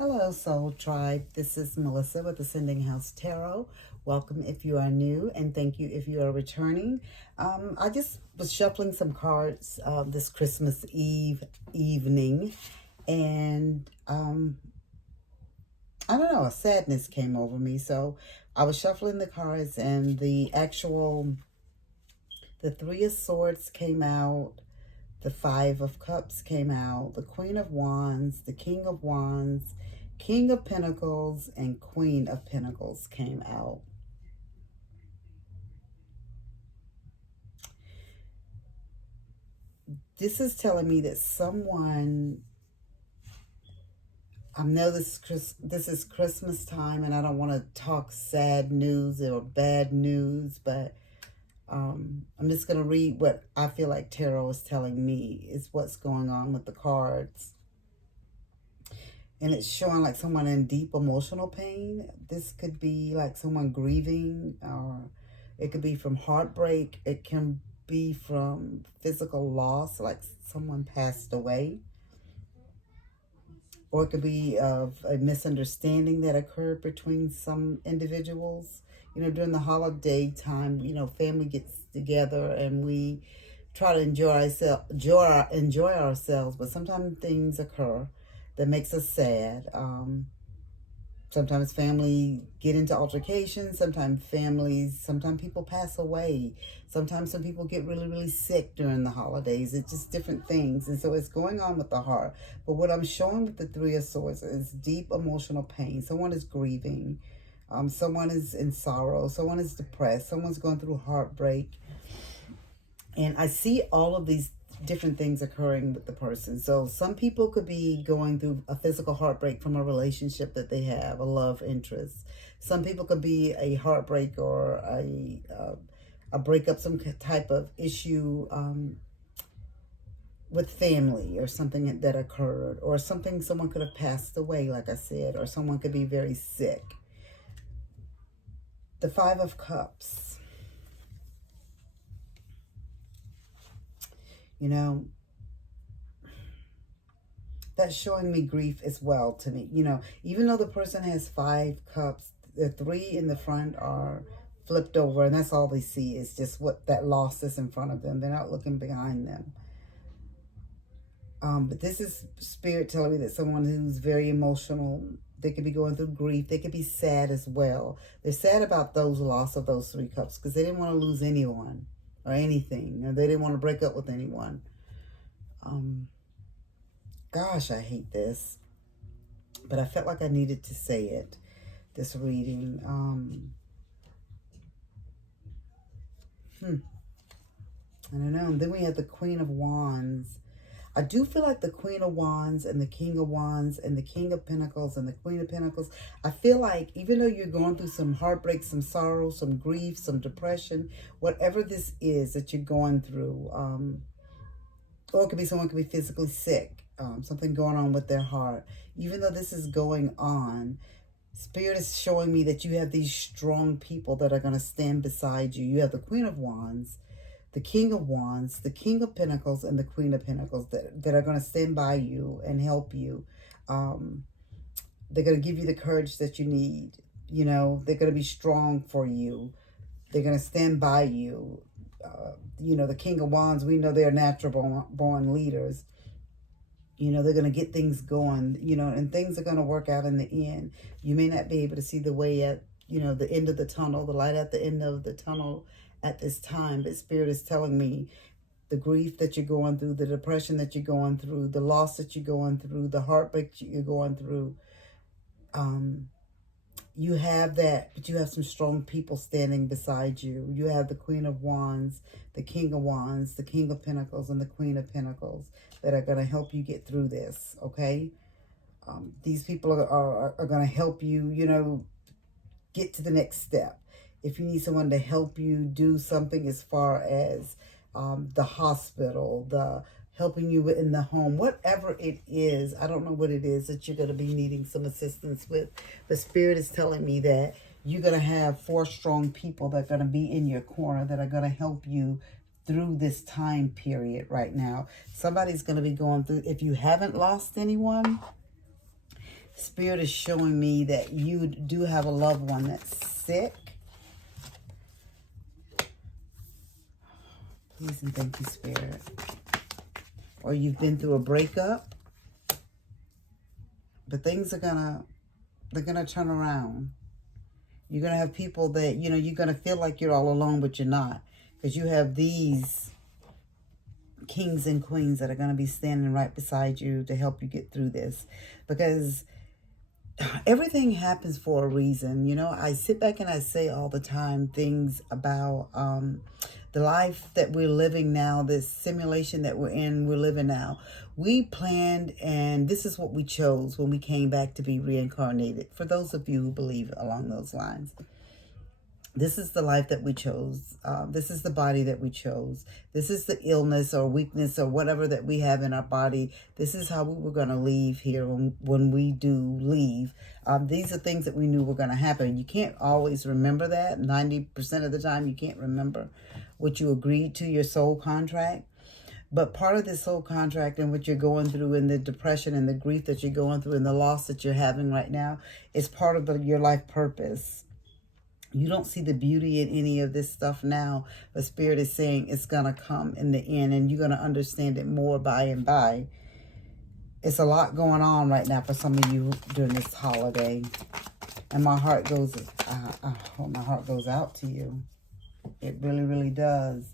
Hello, Soul Tribe. This is Melissa with Ascending House Tarot. Welcome if you are new, and thank you if you are returning. I just was shuffling some cards this Christmas Eve evening, and I don't know, a sadness came over me. So I was shuffling the cards, and the Three of Swords came out. The Five of Cups came out, the Queen of Wands, the King of Wands, King of Pentacles, and Queen of Pentacles came out. This is telling me that someone, I know this is Christmas time, and I don't want to talk sad news or bad news, but I'm just going to read what I feel like tarot is telling me is what's going on with the cards. And it's showing like someone in deep emotional pain. This could be like someone grieving, or it could be from heartbreak. It can be from physical loss, like someone passed away. Or it could be of a misunderstanding that occurred between some individuals. You know, during the holiday time, you know, family gets together and we try to enjoy ourselves, but sometimes things occur that makes us sad. Sometimes family get into altercations. Sometimes people pass away. Sometimes some people get really, really sick during the holidays. It's just different things. And so it's going on with the heart. But what I'm showing with the Three of Swords is deep emotional pain. Someone is grieving. Someone is in sorrow. Someone is depressed. Someone's going through heartbreak. And I see all of these different things occurring with the person. So some people could be going through a physical heartbreak from a relationship that they have, a love interest. Some people could be a heartbreak or a breakup, some type of issue with family, or something that occurred, or someone could have passed away, like I said, or someone could be very sick. The Five of Cups. You know, that's showing me grief as well to me. You know, even though the person has 5 cups, the 3 in the front are flipped over, and that's all they see is just what that loss is in front of them. They're not looking behind them. But this is Spirit telling me that someone who's very emotional, they could be going through grief. They could be sad as well. They're sad about those loss of those 3 cups because they didn't want to lose anyone or anything. Or they didn't want to break up with anyone. Gosh, I hate this. But I felt like I needed to say it, this reading. I don't know. And then we have the Queen of Wands. I do feel like the Queen of Wands and the King of Wands and the King of Pentacles and the Queen of Pentacles, I feel like even though you're going through some heartbreak, some sorrow, some grief, some depression, whatever this is that you're going through, or it could be someone could be physically sick, something going on with their heart. Even though this is going on, Spirit is showing me that you have these strong people that are going to stand beside you. You have the Queen of Wands, the King of Wands, the King of Pentacles, and the Queen of Pentacles that are going to stand by you and help you. They're going to give you the courage that you need. You know, they're going to be strong for you. They're going to stand by you. You know, the King of Wands, we know they're natural born leaders. You know, they're going to get things going, you know, and things are going to work out in the end. You may not be able to see the way at, you know, the end of the tunnel, the light at the end of the tunnel at this time. But Spirit is telling me the grief that you're going through, the depression that you're going through, the loss that you're going through, the heartbreak you're going through. You have that, but you have some strong people standing beside you. You have the Queen of Wands, the King of Wands, the King of Pentacles, and the Queen of Pentacles that are going to help you get through this, okay? These people are going to help you, you know, get to the next step. If you need someone to help you do something as far as the hospital, the helping you in the home, whatever it is, I don't know what it is that you're going to be needing some assistance with. The Spirit is telling me that you're going to have 4 strong people that are going to be in your corner that are going to help you through this time period right now. Somebody's going to be going through, if you haven't lost anyone, Spirit is showing me that you do have a loved one that's sick. Please and thank you, Spirit. Or you've been through a breakup. But things are they're gonna turn around. You're gonna have people that, you know, you're gonna feel like you're all alone, but you're not. Because you have these kings and queens that are gonna be standing right beside you to help you get through this. Because everything happens for a reason. You know, I sit back and I say all the time things about the life that we're living now, this simulation that we're living now. We planned, and this is what we chose when we came back to be reincarnated. For those of you who believe along those lines, this is the life that we chose. This is the body that we chose. This is the illness or weakness or whatever that we have in our body. This is how we were going to leave here when we do leave. These are things that we knew were going to happen. You can't always remember that. 90% of the time, you can't remember what you agreed to, your soul contract. But part of this soul contract and what you're going through and the depression and the grief that you're going through and the loss that you're having right now is part of your life purpose. You don't see the beauty in any of this stuff now, but Spirit is saying it's going to come in the end, and you're going to understand it more by and by. It's a lot going on right now for some of you during this holiday, and my heart goes out to you. It really, really does.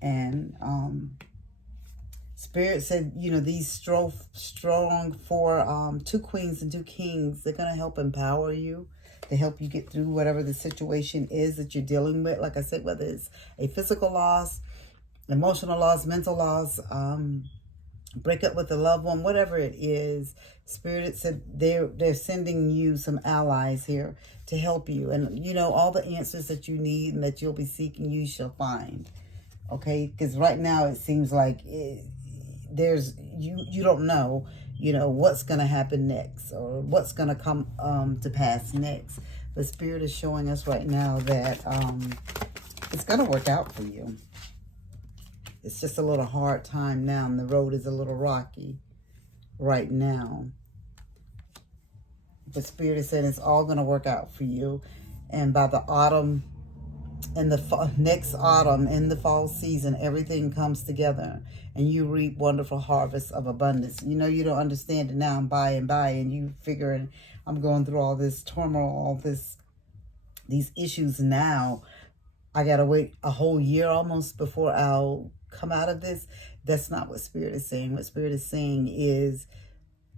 And Spirit said, you know, these strong for 2 queens and 2 kings, they're going to help empower you, to help you get through whatever the situation is that you're dealing with. Like I said, whether it's a physical loss, emotional loss, mental loss, break up with a loved one, whatever it is, Spirit said they're sending you some allies here to help you. And, you know, all the answers that you need and that you'll be seeking, you shall find. Okay? Because right now it seems like you don't know, you know, what's going to happen next or what's going to come to pass next. But Spirit is showing us right now that it's going to work out for you. It's just a little hard time now, and the road is a little rocky right now. But Spirit is saying it's all going to work out for you. And by the autumn, and the next autumn, in the fall season, everything comes together and you reap wonderful harvests of abundance. You know, you don't understand it now, and by and you figuring, I'm going through all this turmoil, all these issues now. I got to wait a whole year almost before I'll come out of this. That's not what Spirit is saying. What Spirit is saying is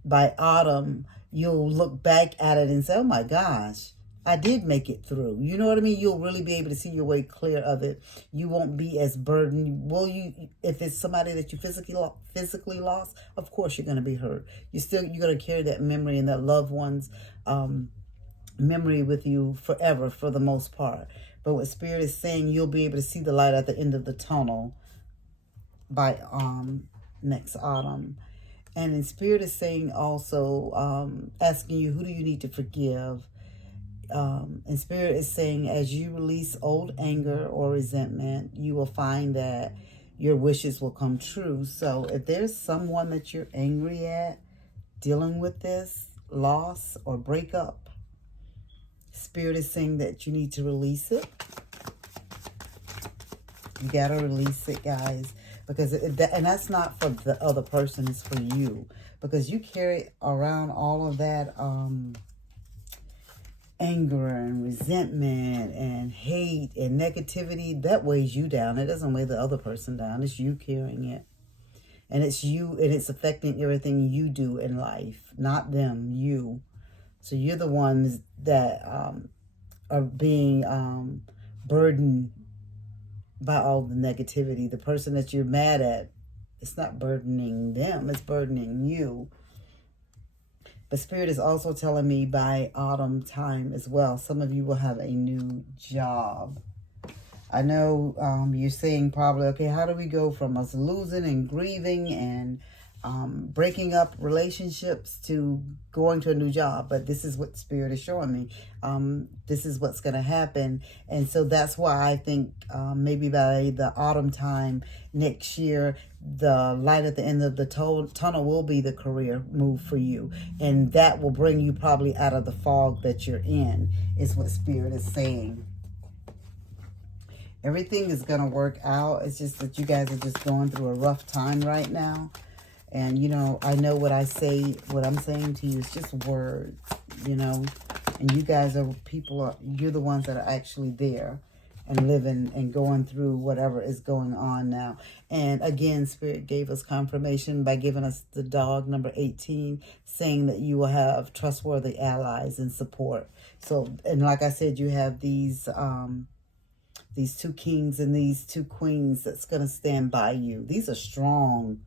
by autumn, you'll look back at it and say, oh my gosh, I did make it through. You know what I mean? You'll really be able to see your way clear of it. You won't be as burdened. Will you? If it's somebody that you physically lost, of course you're going to be hurt. You're going to carry that memory and that loved one's memory with you forever, for the most part. But what Spirit is saying, you'll be able to see the light at the end of the tunnel by next autumn. And in Spirit is saying also, asking you, who do you need to forgive? And Spirit is saying, as you release old anger or resentment, you will find that your wishes will come true. So if there's someone that you're angry at dealing with this loss or breakup, Spirit is saying that you need to release it. You got to release it, guys. Because and that's not for the other person, it's for you. Because you carry around all of that anger and resentment and hate and negativity. That weighs you down. It doesn't weigh the other person down. It's you carrying it. And it's you, and it's affecting everything you do in life. Not them, you. So you're the ones that are being burdened by all the negativity. The person that you're mad at, it's not burdening them, it's burdening you. But Spirit is also telling me by autumn time as well, some of you will have a new job. I know you're saying probably, okay, how do we go from us losing and grieving and breaking up relationships to going to a new job. But this is what Spirit is showing me. This is what's going to happen. And so that's why I think maybe by the autumn time next year, the light at the end of the tunnel will be the career move for you. And that will bring you probably out of the fog that you're in, is what Spirit is saying. Everything is going to work out. It's just that you guys are just going through a rough time right now. And, you know, I know what I say, what I'm saying to you is just words, you know. And you guys are you're the ones that are actually there and living and going through whatever is going on now. And again, Spirit gave us confirmation by giving us the dog number 18, saying that you will have trustworthy allies and support. So, and like I said, you have these two kings and these two queens that's going to stand by you. These are strong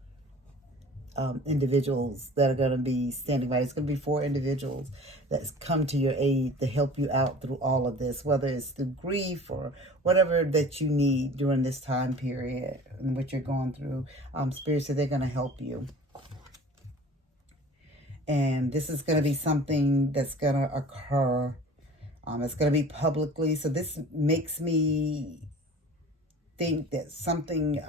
individuals that are going to be standing by. It's going to be 4 individuals that's come to your aid to help you out through all of this, whether it's through grief or whatever that you need during this time period and what you're going through. Spirit said they're going to help you. And this is going to be something that's going to occur. It's going to be publicly. So this makes me think that something...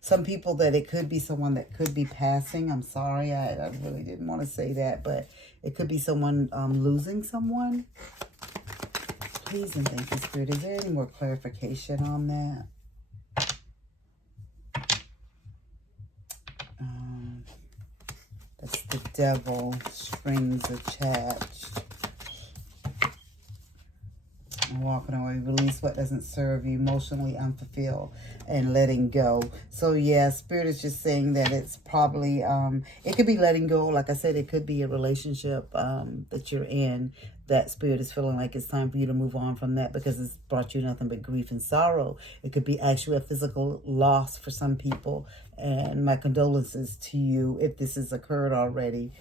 some people that it could be someone that could be passing. I'm sorry, I really didn't want to say that, but it could be someone losing someone. Please and thank you, Spirit. Is there any more clarification on that? That's the devil, strings attached. Walking away, release what doesn't serve you, emotionally unfulfilled, and letting go. So yeah, Spirit is just saying that it's probably it could be letting go. Like I said, it could be a relationship that you're in that Spirit is feeling like it's time for you to move on from that because it's brought you nothing but grief and sorrow. It could be actually a physical loss for some people, and my condolences to you if this has occurred already.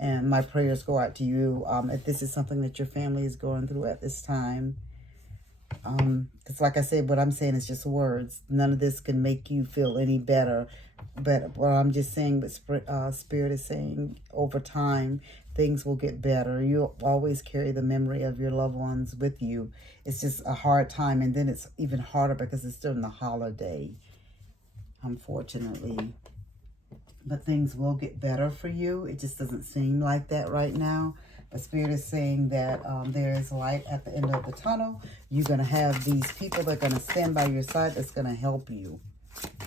And my prayers go out to you if this is something that your family is going through at this time. Because like I said, what I'm saying is just words. None of this can make you feel any better. But what I'm just saying, but Spirit is saying over time, things will get better. You'll always carry the memory of your loved ones with you. It's just a hard time. And then it's even harder because it's during the holiday, unfortunately. But things will get better for you. It just doesn't seem like that right now. But Spirit is saying that there is light at the end of the tunnel. You're going to have these people that are going to stand by your side that's going to help you,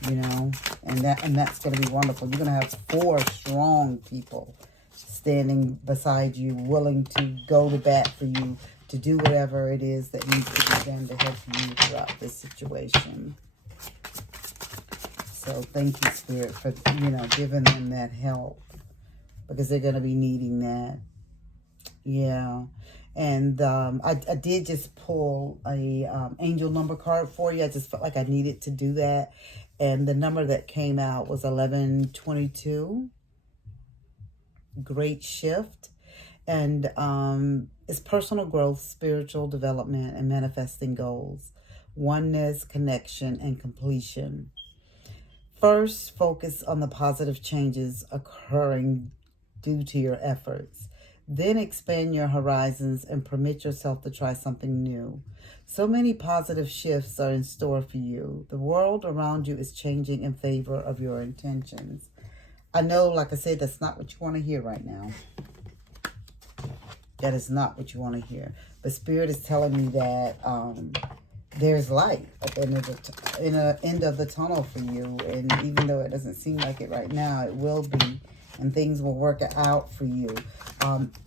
you know. And that's going to be wonderful. You're going to have 4 strong people standing beside you, willing to go to bat for you, to do whatever it is that needs to be done to help you throughout this situation. So thank you, Spirit, for, you know, giving them that help because they're going to be needing that. Yeah. And I did just pull a angel number card for you. I just felt like I needed to do that. And the number that came out was 1122. Great shift. And it's personal growth, spiritual development, and manifesting goals. Oneness, connection, and completion. First, focus on the positive changes occurring due to your efforts. Then expand your horizons and permit yourself to try something new. So many positive shifts are in store for you. The world around you is changing in favor of your intentions. I know, like I said, that's not what you want to hear right now. That is not what you want to hear. But Spirit is telling me that there's light at the end of the tunnel for you. And even though it doesn't seem like it right now, it will be. And things will work out for you.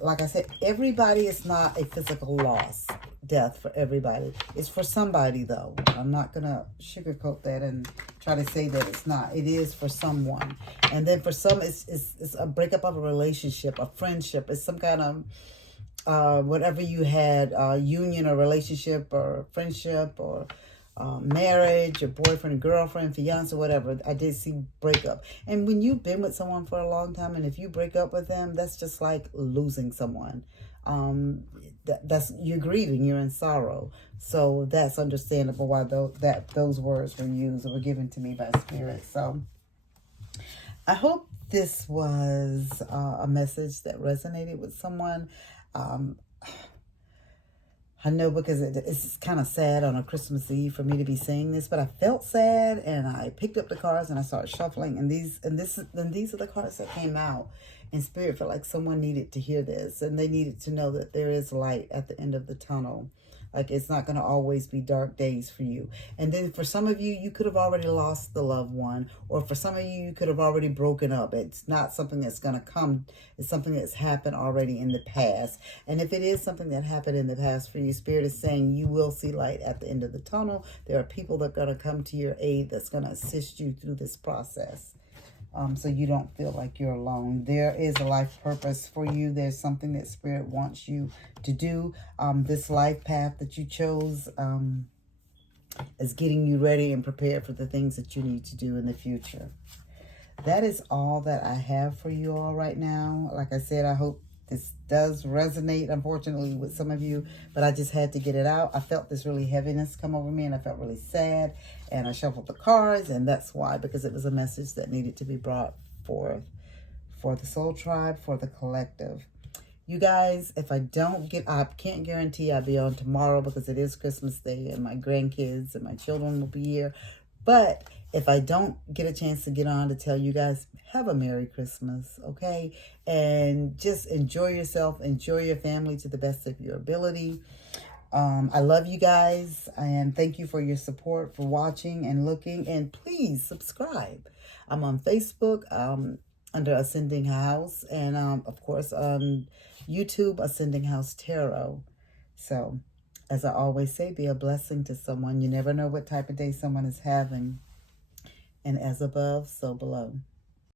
Like I said, everybody is not a physical loss, death for everybody. It's for somebody, though. I'm not going to sugarcoat that and try to say that it's not. It is for someone. And then for some, it's a breakup of a relationship, a friendship. It's some kind of whatever you had, union or relationship or friendship or marriage or boyfriend, girlfriend, fiance, whatever. I did see breakup. And when you've been with someone for a long time and if you break up with them, that's just like losing someone. That's you're grieving, you're in sorrow. So that's understandable why those words were used or were given to me by Spirit. So I hope this was a message that resonated with someone. Um, I know because it's kind of sad on a Christmas Eve for me to be saying this, but I felt sad and I picked up the cards and I started shuffling, and these are the cards that came out. And Spirit felt like someone needed to hear this, and they needed to know that there is light at the end of the tunnel. Like, it's not going to always be dark days for you. And then for some of you, you could have already lost the loved one. Or for some of you, you could have already broken up. It's not something that's going to come. It's something that's happened already in the past. And if it is something that happened in the past for you, Spirit is saying you will see light at the end of the tunnel. There are people that are going to come to your aid that's going to assist you through this process. So you don't feel like you're alone. There is a life purpose for you. There's something that Spirit wants you to do. This life path that you chose is getting you ready and prepared for the things that you need to do in the future. That is all that I have for you all right now. Like I said, I hope this does resonate, unfortunately, with some of you, but I just had to get it out. I felt this really heaviness come over me, and I felt really sad, and I shuffled the cards, and that's why, because it was a message that needed to be brought forth for the soul tribe, for the collective. You guys, if I don't get, I can't guarantee I'll be on tomorrow because it is Christmas Day, and my grandkids and my children will be here. But if I don't get a chance to get on to tell you guys, have a Merry Christmas, okay? And just enjoy yourself, enjoy your family to the best of your ability. I love you guys, and thank you for your support, for watching and looking, and please subscribe. I'm on Facebook under Ascending House, and of course on YouTube, Ascending House Tarot. So, as I always say, be a blessing to someone. You never know what type of day someone is having. And as above, so below.